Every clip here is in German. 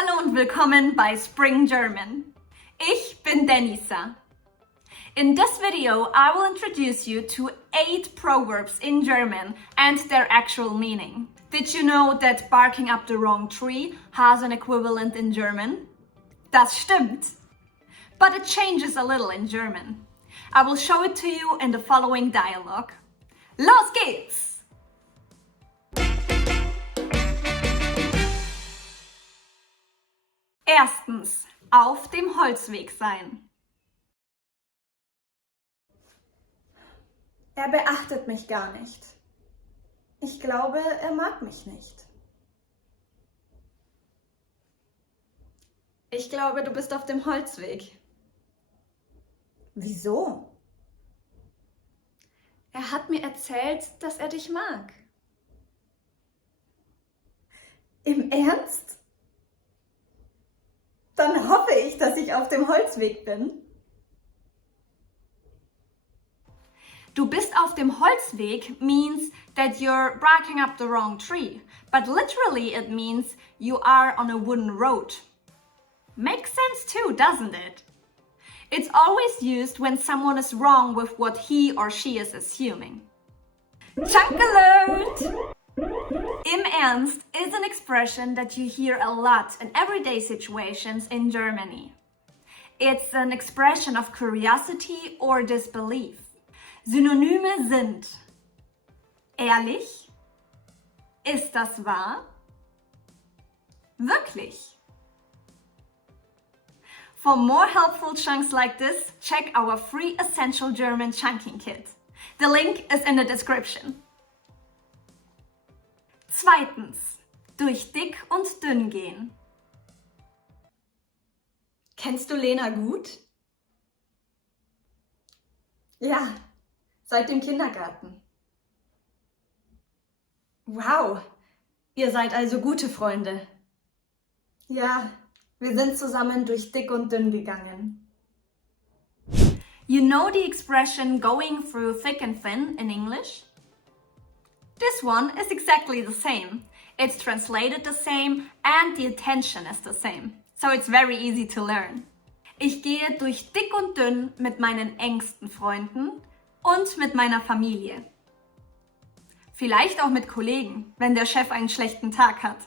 Hallo und willkommen bei Spring German. Ich bin Denisa. In this video, I will introduce you to 8 proverbs in German and their actual meaning. Did you know that barking up the wrong tree has an equivalent in German? Das stimmt. But it changes a little in German. I will show it to you in the following dialogue. Los geht's! Erstens, auf dem Holzweg sein. Er beachtet mich gar nicht. Ich glaube, er mag mich nicht. Ich glaube, du bist auf dem Holzweg. Wieso? Er hat mir erzählt, dass er dich mag. Im Ernst? Dann hoffe ich, dass ich auf dem Holzweg bin. Du bist auf dem Holzweg means that you're barking up the wrong tree, but literally it means you are on a wooden road. Makes sense too, doesn't it? It's always used when someone is wrong with what he or she is assuming. Chunk alert! Im Ernst is an expression that you hear a lot in everyday situations in Germany. It's an expression of curiosity or disbelief. Synonyme sind ehrlich, ist das wahr, wirklich. For more helpful chunks like this, check our free Essential German Chunking Kit. The link is in the description. Zweitens, durch dick und dünn gehen. Kennst du Lena gut? Ja, seit dem Kindergarten. Wow, ihr seid also gute Freunde. Ja, wir sind zusammen durch dick und dünn gegangen. You know the expression going through thick and thin in English? This one is exactly the same. It's translated the same and the intention is the same. So it's very easy to learn. Ich gehe durch dick und dünn mit meinen engsten Freunden und mit meiner Familie. Vielleicht auch mit Kollegen, wenn der Chef einen schlechten Tag hat.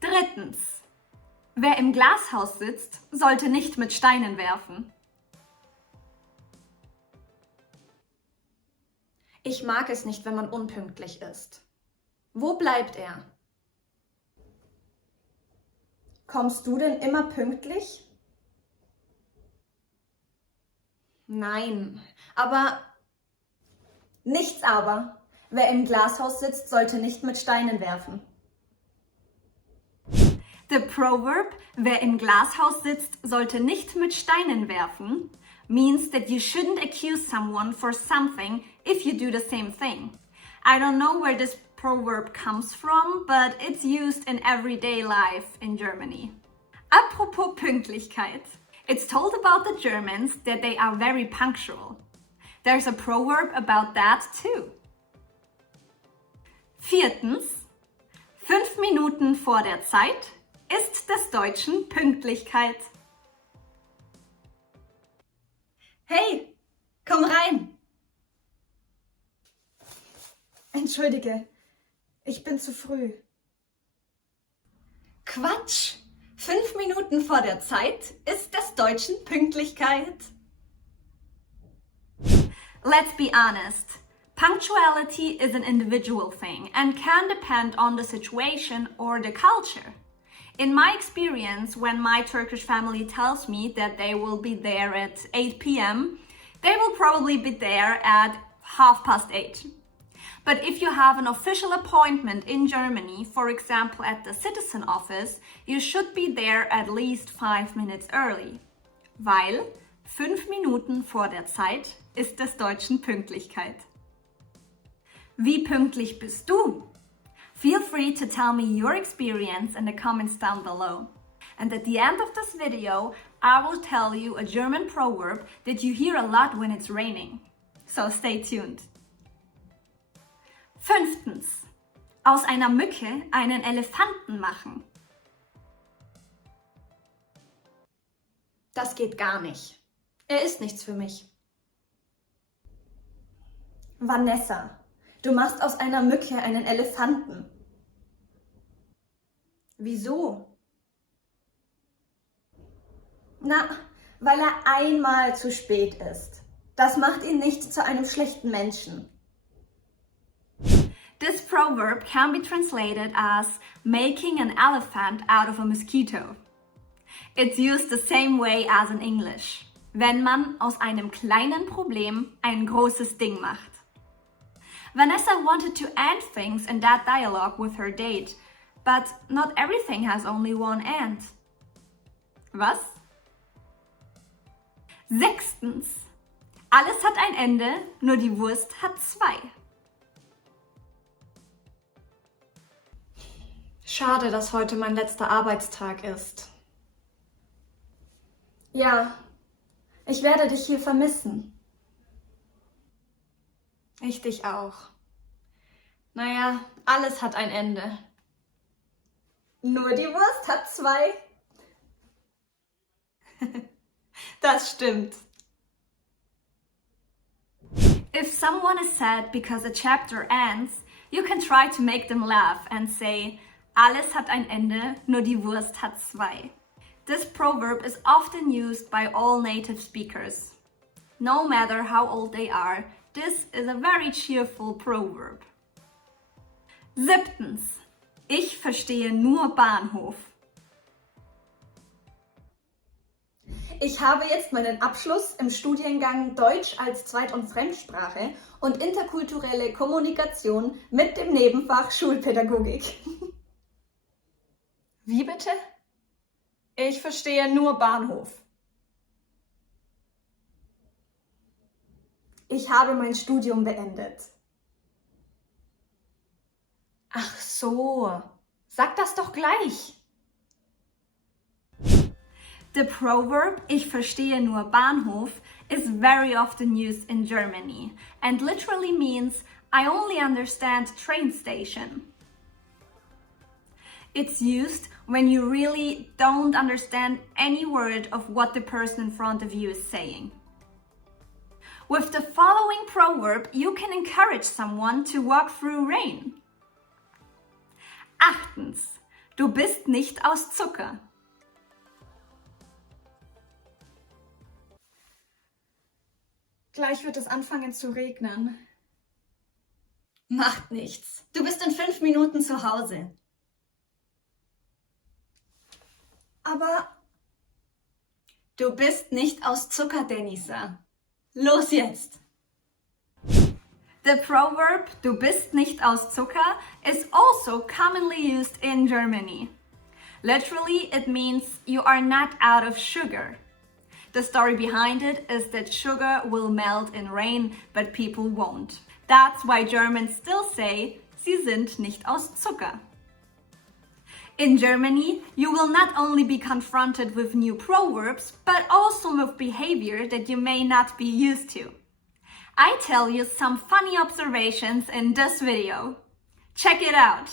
Drittens, wer im Glashaus sitzt, sollte nicht mit Steinen werfen. Ich mag es nicht, wenn man unpünktlich ist. Wo bleibt er? Kommst du denn immer pünktlich? Nein, aber nichts aber. Wer im Glashaus sitzt, sollte nicht mit Steinen werfen. The proverb, wer im Glashaus sitzt, sollte nicht mit Steinen werfen, means that you shouldn't accuse someone for something if you do the same thing. I don't know where this proverb comes from, but it's used in everyday life in Germany. Apropos Pünktlichkeit. It's told about the Germans that they are very punctual. There's a proverb about that too. Viertens, 5 Minuten vor der Zeit ist des Deutschen Pünktlichkeit. Hey, komm rein! Entschuldige, ich bin zu früh. Quatsch! 5 Minuten vor der Zeit ist des Deutschen Pünktlichkeit. Let's be honest. Punctuality is an individual thing and can depend on the situation or the culture. In my experience, when my Turkish family tells me that they will be there at 8 p.m., they will probably be there at 8:30. But if you have an official appointment in Germany, for example at the citizen office, you should be there at least 5 minutes early. Weil 5 Minuten vor der Zeit ist des Deutschen Pünktlichkeit. Wie pünktlich bist du? Feel free to tell me your experience in the comments down below. And at the end of this video, I will tell you a German proverb that you hear a lot when it's raining. So stay tuned. Fünftens. Aus einer Mücke einen Elefanten machen. Das geht gar nicht. Er ist nichts für mich. Vanessa, du machst aus einer Mücke einen Elefanten. Wieso? Na, weil er einmal zu spät ist. Das macht ihn nicht zu einem schlechten Menschen. This proverb can be translated as making an elephant out of a mosquito. It's used the same way as in English. Wenn man aus einem kleinen Problem ein großes Ding macht. Vanessa wanted to end things in that dialogue with her date, but not everything has only one end. Was? 6. Alles hat ein Ende, nur die Wurst hat zwei. Schade, dass heute mein letzter Arbeitstag ist. Ja, ich werde dich hier vermissen. Ich dich auch. Naja, alles hat ein Ende. Nur die Wurst hat zwei. Das stimmt. If someone is sad because a chapter ends, you can try to make them laugh and say, alles hat ein Ende, nur die Wurst hat zwei. This proverb is often used by all native speakers. No matter how old they are, this is a very cheerful proverb. 7. Ich verstehe nur Bahnhof. Ich habe jetzt meinen Abschluss im Studiengang Deutsch als Zweit- und Fremdsprache und interkulturelle Kommunikation mit dem Nebenfach Schulpädagogik. Wie bitte? Ich verstehe nur Bahnhof. Ich habe mein Studium beendet. Ach so, sag das doch gleich. The proverb Ich verstehe nur Bahnhof is very often used in Germany and literally means I only understand train station. It's used when you really don't understand any word of what the person in front of you is saying. With the following proverb, you can encourage someone to walk through rain. 8. Du bist nicht aus Zucker. Gleich wird es anfangen zu regnen. Macht nichts. Du bist in 5 Minuten zu Hause. Aber du bist nicht aus Zucker, Denisa. Los jetzt! The proverb Du bist nicht aus Zucker is also commonly used in Germany. Literally, it means you are not out of sugar. The story behind it is that sugar will melt in rain, but people won't. That's why Germans still say, Sie sind nicht aus Zucker. In Germany, you will not only be confronted with new proverbs, but also with behavior that you may not be used to. I tell you some funny observations in this video. Check it out!